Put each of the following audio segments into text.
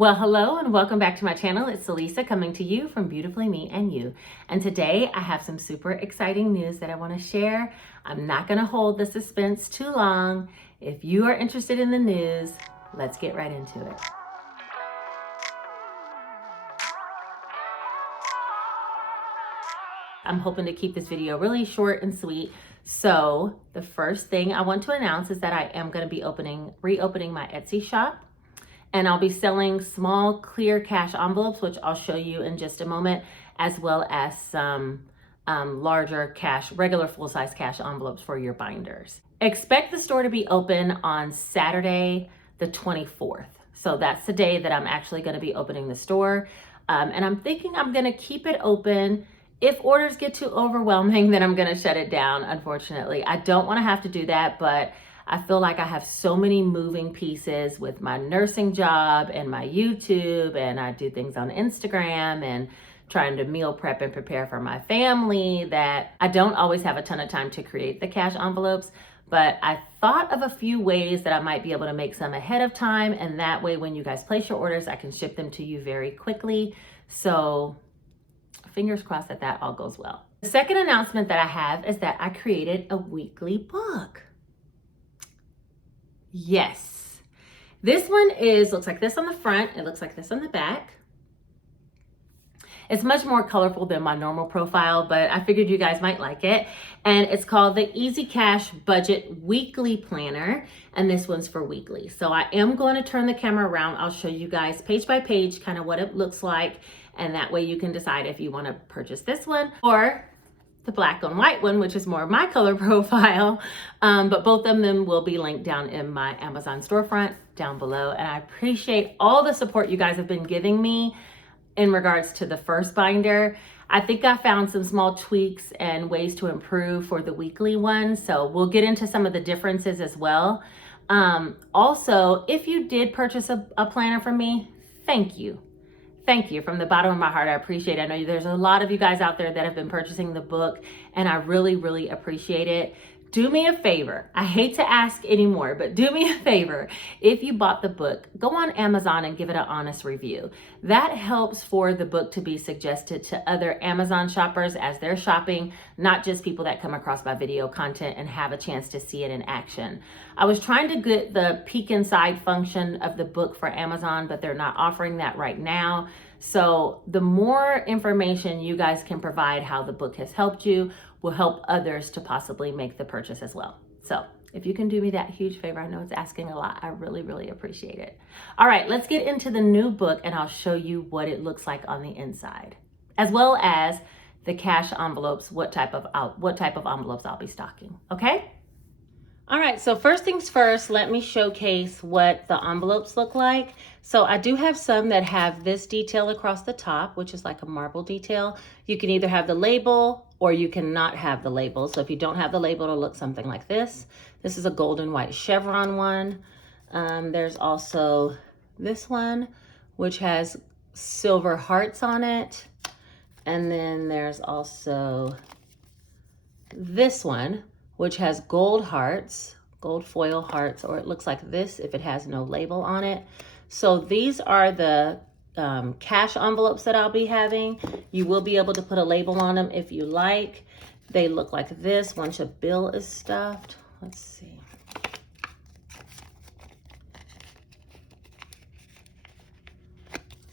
Well, hello and welcome back to my channel. It's Celisa coming to you from Beautifully Me and You. And today I have some super exciting news that I want to share. I'm not going to hold the suspense too long. If you are interested in the news, let's get right into it. I'm hoping to keep this video really short and sweet. So the first thing I want to announce is that I am going to be reopening my Etsy shop. And I'll be selling small clear cash envelopes, which I'll show you in just a moment, as well as some larger regular full-size cash envelopes for your binders. Expect the store to be open on Saturday, the 24th. So that's the day that I'm actually going to be opening the store. And I'm thinking I'm going to keep it open. If orders get too overwhelming, then I'm going to shut it down, unfortunately. I don't want to have to do that, but I feel like I have so many moving pieces with my nursing job and my YouTube, and I do things on Instagram and trying to meal prep and prepare for my family that I don't always have a ton of time to create the cash envelopes. But I thought of a few ways that I might be able to make some ahead of time, and that way when you guys place your orders, I can ship them to you very quickly. So fingers crossed that that all goes well. The second announcement that I have is that I created a weekly book. Yes. This one looks like this on the front. It looks like this on the back. It's much more colorful than my normal profile, but I figured you guys might like it. And it's called the Easy Cash Budget Weekly Planner. And this one's for weekly. So I am going to turn the camera around. I'll show you guys page by page kind of what it looks like. And that way you can decide if you want to purchase this one or the black and white one, which is more of my color profile. But both of them will be linked down in my Amazon storefront down below. And I appreciate all the support you guys have been giving me in regards to the first binder. I think I found some small tweaks and ways to improve for the weekly one. So we'll get into some of the differences as well. Also, if you did purchase a planner from me, thank you. Thank you from the bottom of my heart. I appreciate it. I know there's a lot of you guys out there that have been purchasing the book, and I really, really appreciate it. Do me a favor. I hate to ask anymore, but do me a favor. If you bought the book, go on Amazon and give it an honest review. That helps for the book to be suggested to other Amazon shoppers as they're shopping, not just people that come across my video content and have a chance to see it in action. I was trying to get the peek inside function of the book for Amazon, but they're not offering that right now. So the more information you guys can provide how the book has helped you will help others to possibly make the purchase as well. So if you can do me that huge favor, I know it's asking a lot. I really, really appreciate it. All right, let's get into the new book and I'll show you what it looks like on the inside, as well as the cash envelopes, what type of envelopes I'll be stocking, okay? All right, so first things first, let me showcase what the envelopes look like. So I do have some that have this detail across the top, which is like a marble detail. You can either have the label or you can not have the label. So if you don't have the label, it'll look something like this. This is a gold and white chevron one. There's also this one, which has silver hearts on it. And then there's also this one, which has gold hearts, gold foil hearts, or it looks like this if it has no label on it. So these are the cash envelopes that I'll be having. You will be able to put a label on them if you like. They look like this once a bill is stuffed. Let's see.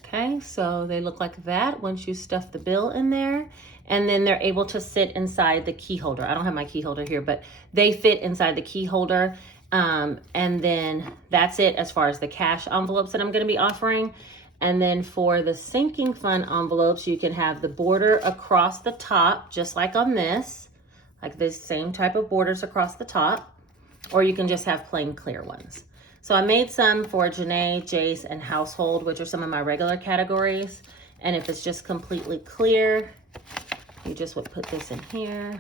Okay, so they look like that once you stuff the bill in there. And then they're able to sit inside the key holder. I don't have my key holder here, but they fit inside the key holder. And then that's it as far as the cash envelopes that I'm going to be offering. And then for the sinking fund envelopes, you can have the border across the top, just like on this, like this same type of borders across the top, or you can just have plain clear ones. So I made some for Janae, Jace, and Household, which are some of my regular categories. And if it's just completely clear, you just would put this in here.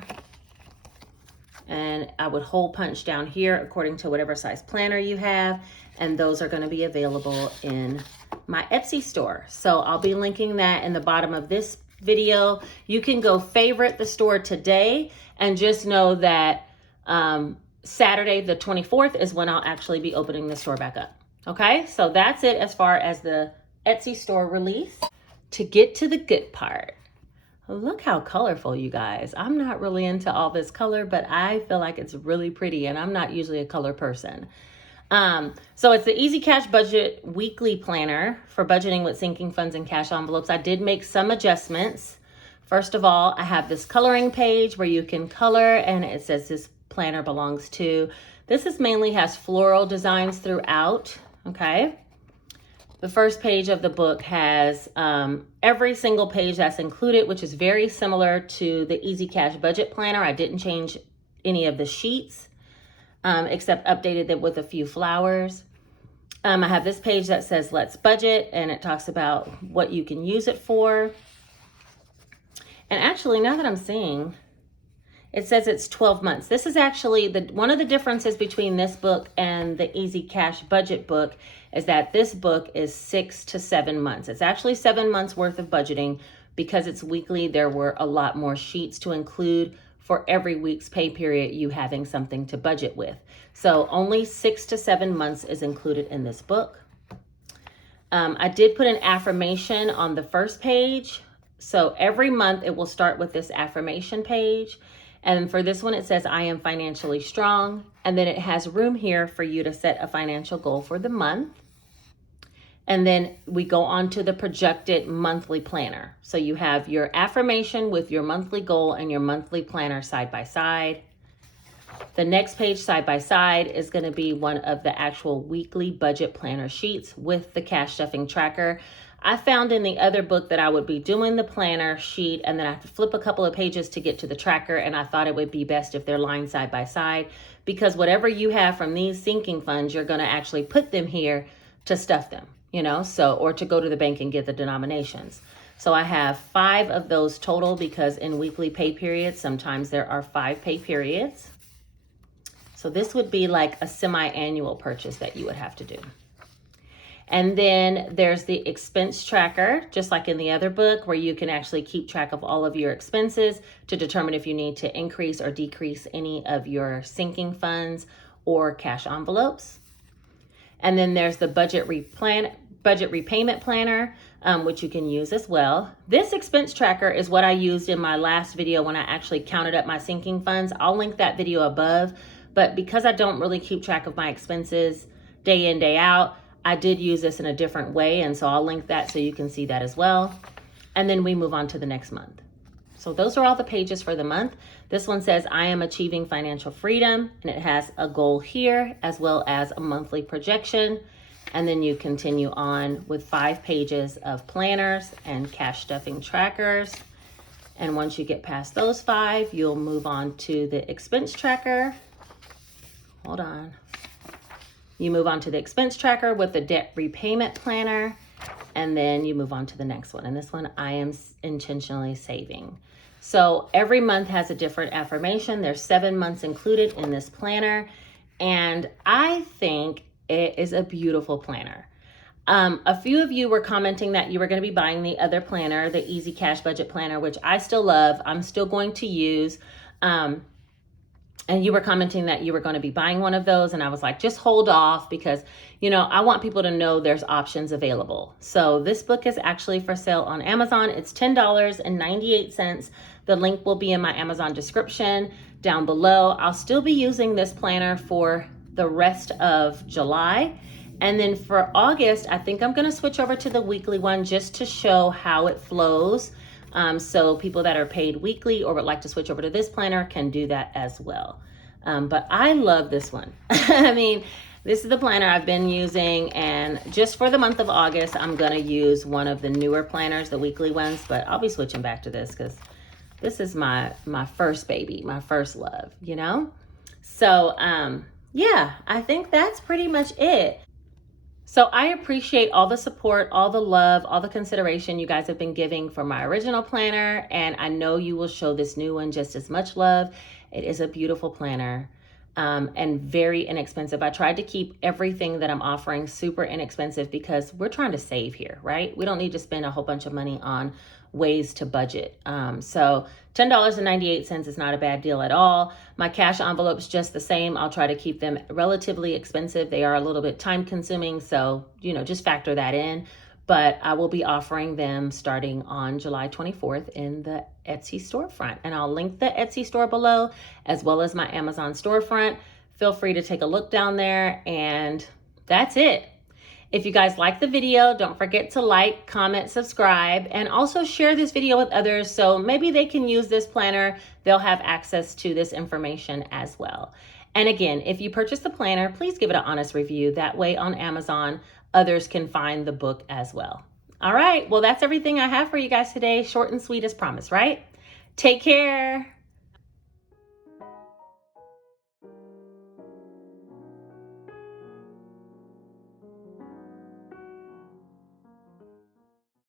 And I would hole punch down here according to whatever size planner you have. And those are going to be available in my Etsy store. So I'll be linking that in the bottom of this video. You can go favorite the store today and just know that Saturday the 24th is when I'll actually be opening the store back up. Okay, so that's it as far as the Etsy store release. To get to the good part. Look how colorful, you guys. I'm not really into all this color, but I feel like it's really pretty, and I'm not usually a color person. So it's the Easy Cash Budget Weekly Planner for budgeting with sinking funds and cash envelopes. I did make some adjustments. First of all, I have this coloring page where you can color, and it says this planner belongs to. This is mainly has floral designs throughout, okay? The first page of the book has every single page that's included, which is very similar to the Easy Cash Budget Planner. I didn't change any of the sheets, except updated them with a few flowers. I have this page that says Let's Budget, and it talks about what you can use it for. And actually, now that I'm seeing, it says it's 12 months. This is actually one of the differences between this book and the Easy Cash Budget book is that this book is 6 to 7 months. It's actually 7 months worth of budgeting. Because it's weekly, there were a lot more sheets to include for every week's pay period, you having something to budget with. So only 6 to 7 months is included in this book. I did put an affirmation on the first page. So every month it will start with this affirmation page. And for this one, it says, I am financially strong. And then it has room here for you to set a financial goal for the month. And then we go on to the projected monthly planner. So you have your affirmation with your monthly goal and your monthly planner side by side. The next page side by side is going to be one of the actual weekly budget planner sheets with the cash stuffing tracker. I found in the other book that I would be doing the planner sheet and then I have to flip a couple of pages to get to the tracker. And I thought it would be best if they're lined side by side, because whatever you have from these sinking funds, you're going to actually put them here to stuff them, or to go to the bank and get the denominations. So I have 5 of those total, because in weekly pay periods, sometimes there are 5 pay periods. So this would be like a semi-annual purchase that you would have to do. And then there's the expense tracker, just like in the other book, where you can actually keep track of all of your expenses to determine if you need to increase or decrease any of your sinking funds or cash envelopes. And then there's the budget repayment planner, which you can use as well. This expense tracker is what I used in my last video when I actually counted up my sinking funds. I'll link that video above, but because I don't really keep track of my expenses day in, day out, I did use this in a different way, and so I'll link that so you can see that as well. And then we move on to the next month. So those are all the pages for the month. This one says, I am achieving financial freedom, and it has a goal here as well as a monthly projection. And then you continue on with 5 pages of planners and cash stuffing trackers. And once you get past those 5, you'll move on to the expense tracker. Hold on. You move on to the expense tracker with the debt repayment planner, and then you move on to the next one. And this one, I am intentionally saving. So every month has a different affirmation. There's 7 months included in this planner, and I think it is a beautiful planner. A few of you were commenting that you were going to be buying the other planner, the Easy Cash Budget Planner, which I still love. I'm still going to use. And you were commenting that you were going to be buying one of those. And I was like, just hold off, because, I want people to know there's options available. So this book is actually for sale on Amazon. It's $10.98. The link will be in my Amazon description down below. I'll still be using this planner for the rest of July. And then for August, I think I'm going to switch over to the weekly one just to show how it flows. So people that are paid weekly or would like to switch over to this planner can do that as well. But I love this one. I mean, this is the planner I've been using, and just for the month of August, I'm going to use one of the newer planners, the weekly ones, but I'll be switching back to this because this is my first baby, my first love, So, yeah, I think that's pretty much it. So I appreciate all the support, all the love, all the consideration you guys have been giving for my original planner. And I know you will show this new one just as much love. It is a beautiful planner and very inexpensive. I tried to keep everything that I'm offering super inexpensive because we're trying to save here, right? We don't need to spend a whole bunch of money on ways to budget. So $10.98 is not a bad deal at all. My cash envelopes just the same. I'll try to keep them relatively expensive. They are a little bit time consuming, so just factor that in. but I will be offering them starting on July 24th in the Etsy storefront. And I'll link the Etsy store below as well as my Amazon storefront. Feel free to take a look down there, and that's it. If you guys like the video, don't forget to like, comment, subscribe, and also share this video with others so maybe they can use this planner. They'll have access to this information as well. And again, if you purchase the planner, please give it an honest review. That way on Amazon, others can find the book as well. All right, well, that's everything I have for you guys today. Short and sweet as promised, right? Take care.